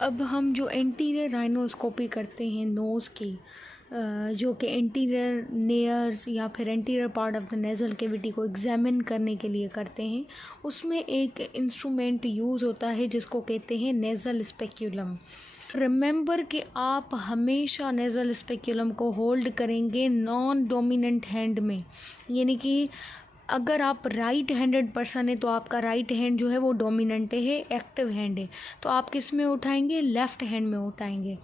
अब हम जो एंटीरियर राइनोस्कोपी करते हैं नोज़ की, जो कि एंटीरियर नेयर्स या फिर anterior part of the nasal cavity को एग्जामिन करने के लिए करते हैं, उसमें एक इंस्ट्रूमेंट यूज़ होता है जिसको कहते हैं नेज़ल स्पेक्यूलम। रिमेंबर कि आप हमेशा नेज़ल स्पेक्यूलम को होल्ड करेंगे नॉन डोमिनेंट हैंड में, यानी कि अगर आप राइट हैंडेड पर्सन है तो आपका राइट हैंड जो है वो डोमिनेंट है, एक्टिव हैंड है, तो आप किस में उठाएंगे? लेफ़्ट हैंड में उठाएंगे।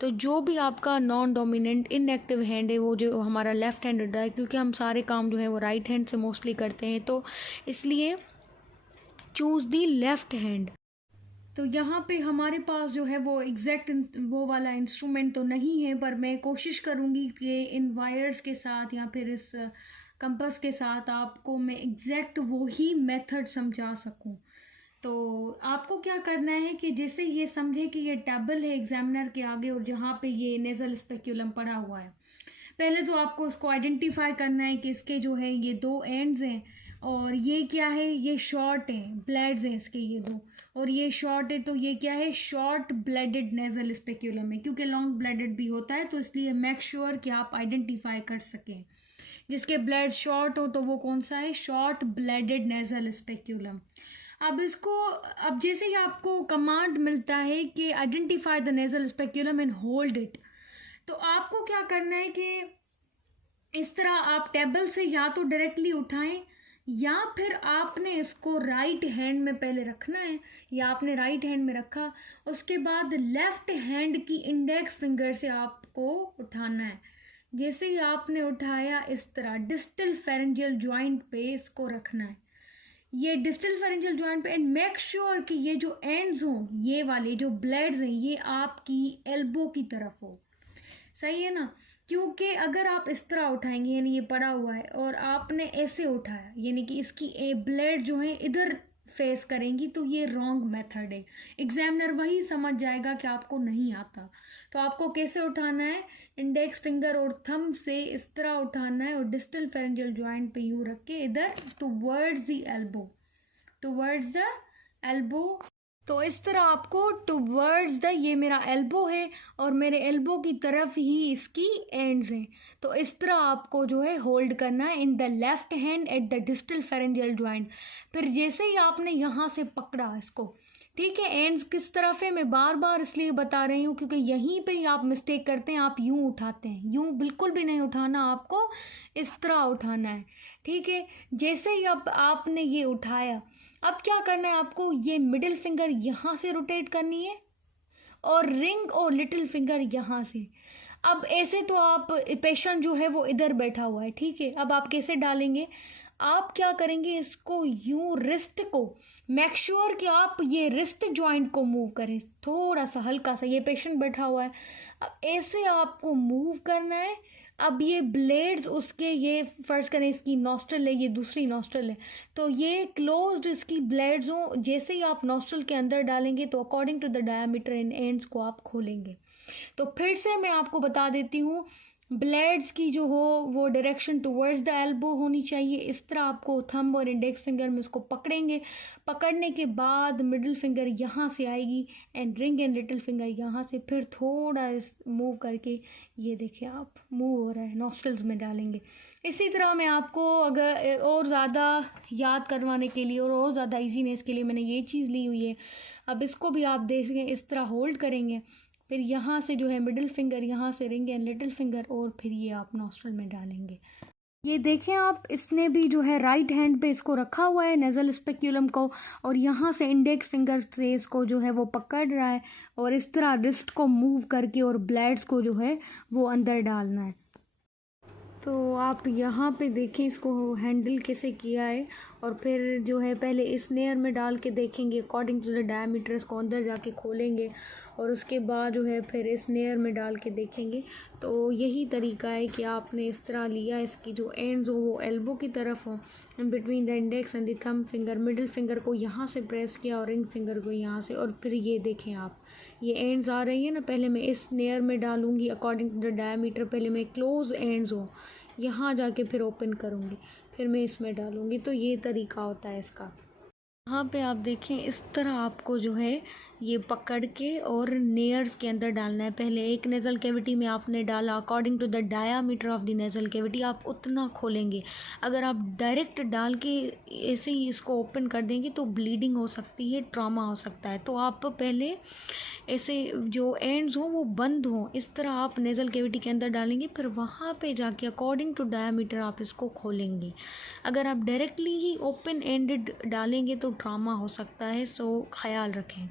तो जो भी आपका नॉन डोमिनेंट इनएक्टिव हैंड है वो जो हमारा लेफ़्ट हैंड होता है, क्योंकि हम सारे काम जो है वो राइट हैंड से मोस्टली करते हैं, तो इसलिए चूज़ दी लेफ़्ट हैंड। तो यहाँ पे हमारे पास जो है वो एग्जैक्ट वो वाला इंस्ट्रूमेंट तो नहीं है, पर मैं कोशिश करूँगी कि इन वायर्स के साथ या फिर इस कंपास के साथ आपको मैं एग्जैक्ट वो ही मेथड समझा सकूँ। तो आपको क्या करना है कि जैसे ये समझे कि ये टेबल है एग्जामिनर के आगे और जहाँ पे ये नेज़ल स्पेक्यूलम पड़ा हुआ है, पहले तो आपको इसको आइडेंटिफाई करना है कि इसके जो है ये दो एंड्स हैं, और ये क्या है? ये शॉर्ट है, ब्लेड्स हैं इसके ये दो, और ये शॉर्ट है, तो ये क्या है? शॉर्ट ब्लेडेड नेज़ल स्पेक्यूलम है, क्योंकि लॉन्ग ब्लेडेड भी होता है, तो इसलिए मेक श्योर कि आप आइडेंटिफाई कर सकें। जिसके ब्लेड शॉर्ट हो तो वो कौन सा है? Short bladed nasal speculum. अब जैसे ही आपको कमांड मिलता है कि identify the nasal speculum and hold it, तो आपको क्या करना है कि इस तरह आप टेबल से या तो डायरेक्टली उठाएं, या फिर आपने इसको राइट हैंड में पहले रखना है, या आपने राइट हैंड में रखा, उसके बाद लेफ्ट हैंड की इंडेक्स फिंगर से आपको उठाना है। जैसे ही आपने उठाया, इस तरह डिस्टल फेरेंजियल जॉइंट पे इसको रखना है, ये डिस्टल फेरेंजियल जॉइंट पे, एंड मेक श्योर कि ये जो एंड्स हों, ये वाले जो ब्लेड्स हैं, ये आपकी एल्बो की तरफ हो। सही है ना? क्योंकि अगर आप इस तरह उठाएंगे, यानी ये पड़ा हुआ है और आपने ऐसे उठाया, यानी कि इसकी ब्लेड जो है इधर फेस करेंगी, तो ये रॉन्ग मेथड है। एग्जामिनर वही समझ जाएगा कि आपको नहीं आता। तो आपको कैसे उठाना है? इंडेक्स फिंगर और थंब से इस तरह उठाना है, और डिस्टल फेरेंजियल जॉइंट पे यूं रख के इधर towards the elbow, towards the elbow. तो इस तरह आपको टुवर्ड्स द, ये मेरा एल्बो है और मेरे एल्बो की तरफ ही इसकी एंड्स हैं, तो इस तरह आपको जो है होल्ड करना है in the left hand at the distal pharyngeal joint. फिर जैसे ही आपने यहाँ से पकड़ा इसको, ठीक है, एंड्स किस तरफ है मैं बार बार इसलिए बता रही हूँ क्योंकि यहीं पे ही आप मिस्टेक करते हैं। आप यूं उठाते हैं, यूं बिल्कुल भी नहीं उठाना, आपको इस तरह उठाना है। ठीक है, जैसे ही अब आपने ये उठाया, अब क्या करना है आपको? ये मिडिल फिंगर यहाँ से रोटेट करनी है और रिंग और लिटिल फिंगर यहाँ से। अब ऐसे तो आप पेशेंट जो है वो इधर बैठा हुआ है, ठीक है, अब आप कैसे डालेंगे? आप क्या करेंगे? इसको यूं रिस्ट को, मेक श्योर कि आप ये रिस्ट जॉइंट को मूव करें थोड़ा सा, हल्का सा। ये पेशेंट बैठा हुआ है, अब ऐसे आपको मूव करना है। अब ये ब्लेड्स उसके, ये फर्ज करें इसकी नॉस्ट्रल है, ये दूसरी नॉस्ट्रल है, तो ये क्लोज्ड इसकी ब्लेड्स हो। जैसे ही आप नॉस्ट्रल के अंदर डालेंगे तो according to the diameter in ends को आप खोलेंगे। तो फिर से मैं आपको बता देती हूँ, ब्लेड्स की जो हो वो डायरेक्शन टुवर्ड्स द एल्बो होनी चाहिए। इस तरह आपको थंब और इंडेक्स फिंगर में इसको पकड़ेंगे। पकड़ने के बाद मिडिल फिंगर यहाँ से आएगी and ring and little finger यहाँ से, फिर थोड़ा मूव करके ये देखिए आप मूव हो रहा है, नॉस्ट्रल्स में डालेंगे। इसी तरह मैं आपको अगर और ज़्यादा याद करवाने के लिए और ज़्यादा ईजीनेस के लिए मैंने ये चीज़ ली हुई है। अब इसको भी आप देखेंगे, इस तरह होल्ड करेंगे, फिर यहाँ से जो है मिडिल फिंगर, यहाँ से रिंग एंड लिटिल फिंगर, और फिर ये आप नॉस्ट्रल में डालेंगे। ये देखें आप, इसने भी जो है राइट हैंड पे इसको रखा हुआ है नेज़ल स्पेक्यूलम को, और यहाँ से इंडेक्स फिंगर से इसको जो है वो पकड़ रहा है, और इस तरह रिस्ट को मूव करके और ब्लेड्स को जो है वो अंदर डालना है। तो आप यहाँ पे देखें इसको हैंडल कैसे किया है, और फिर जो है पहले इस नेयर में डाल के देखेंगे अकॉर्डिंग टू द डायमीटर, इसको अंदर जाके खोलेंगे, और उसके बाद जो है फिर इस नेयर में डाल के देखेंगे। तो यही तरीका है कि आपने इस तरह लिया, इसकी जो एंड्स हो वो एल्बो की तरफ हो, between the index and the thumb finger, middle finger को यहाँ से प्रेस किया और रिंग फिंगर को यहाँ से, और फिर ये देखें आप, ये एंड्स आ रही है ना, पहले मैं इस नेयर में डालूँगी अकॉर्डिंग टू द डायमीटर, पहले मैं क्लोज एंड्स हो यहाँ जाके फिर ओपन करूँगी, फिर मैं इसमें डालूँगी। तो ये तरीका होता है इसका। यहाँ पे आप देखें, इस तरह आपको जो है ये पकड़ के और नेयर्स के अंदर डालना है। पहले एक नेज़ल कैविटी में आपने डाला, according to the diameter of the nasal cavity आप उतना खोलेंगे। अगर आप डायरेक्ट डाल के ऐसे ही इसको ओपन कर देंगे तो ब्लीडिंग हो सकती है, ट्रॉमा हो सकता है। तो आप पहले ऐसे जो एंड्स हों वो बंद हों, इस तरह आप नेज़ल कैविटी के अंदर डालेंगे, फिर वहाँ पे जाके अकॉर्डिंग टू डायामीटर आप इसको खोलेंगे। अगर आप डायरेक्टली ही ओपन एंडेड डालेंगे तो ट्रॉमा हो सकता है, सो ख्याल रखें।